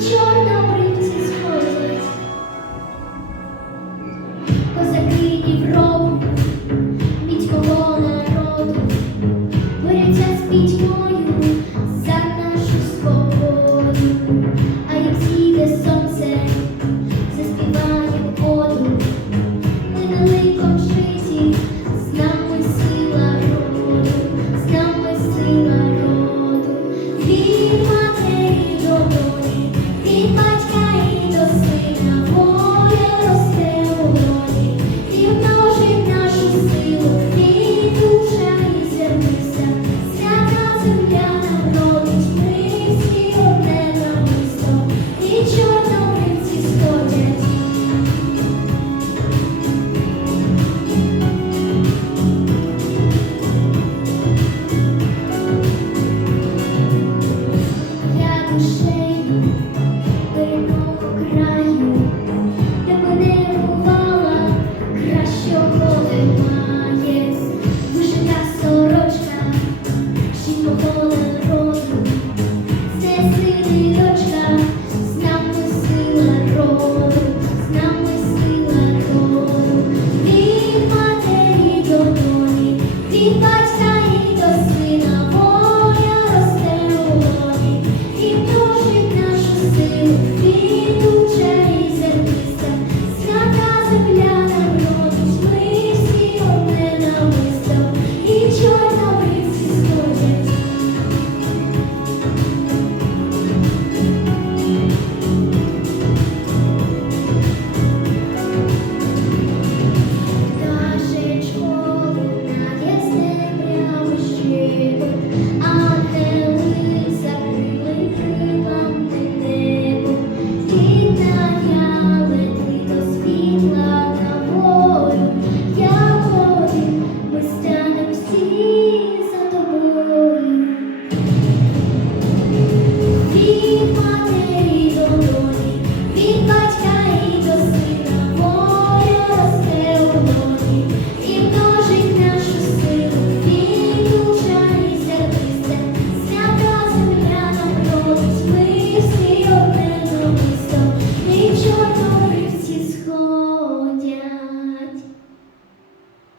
чорно Right.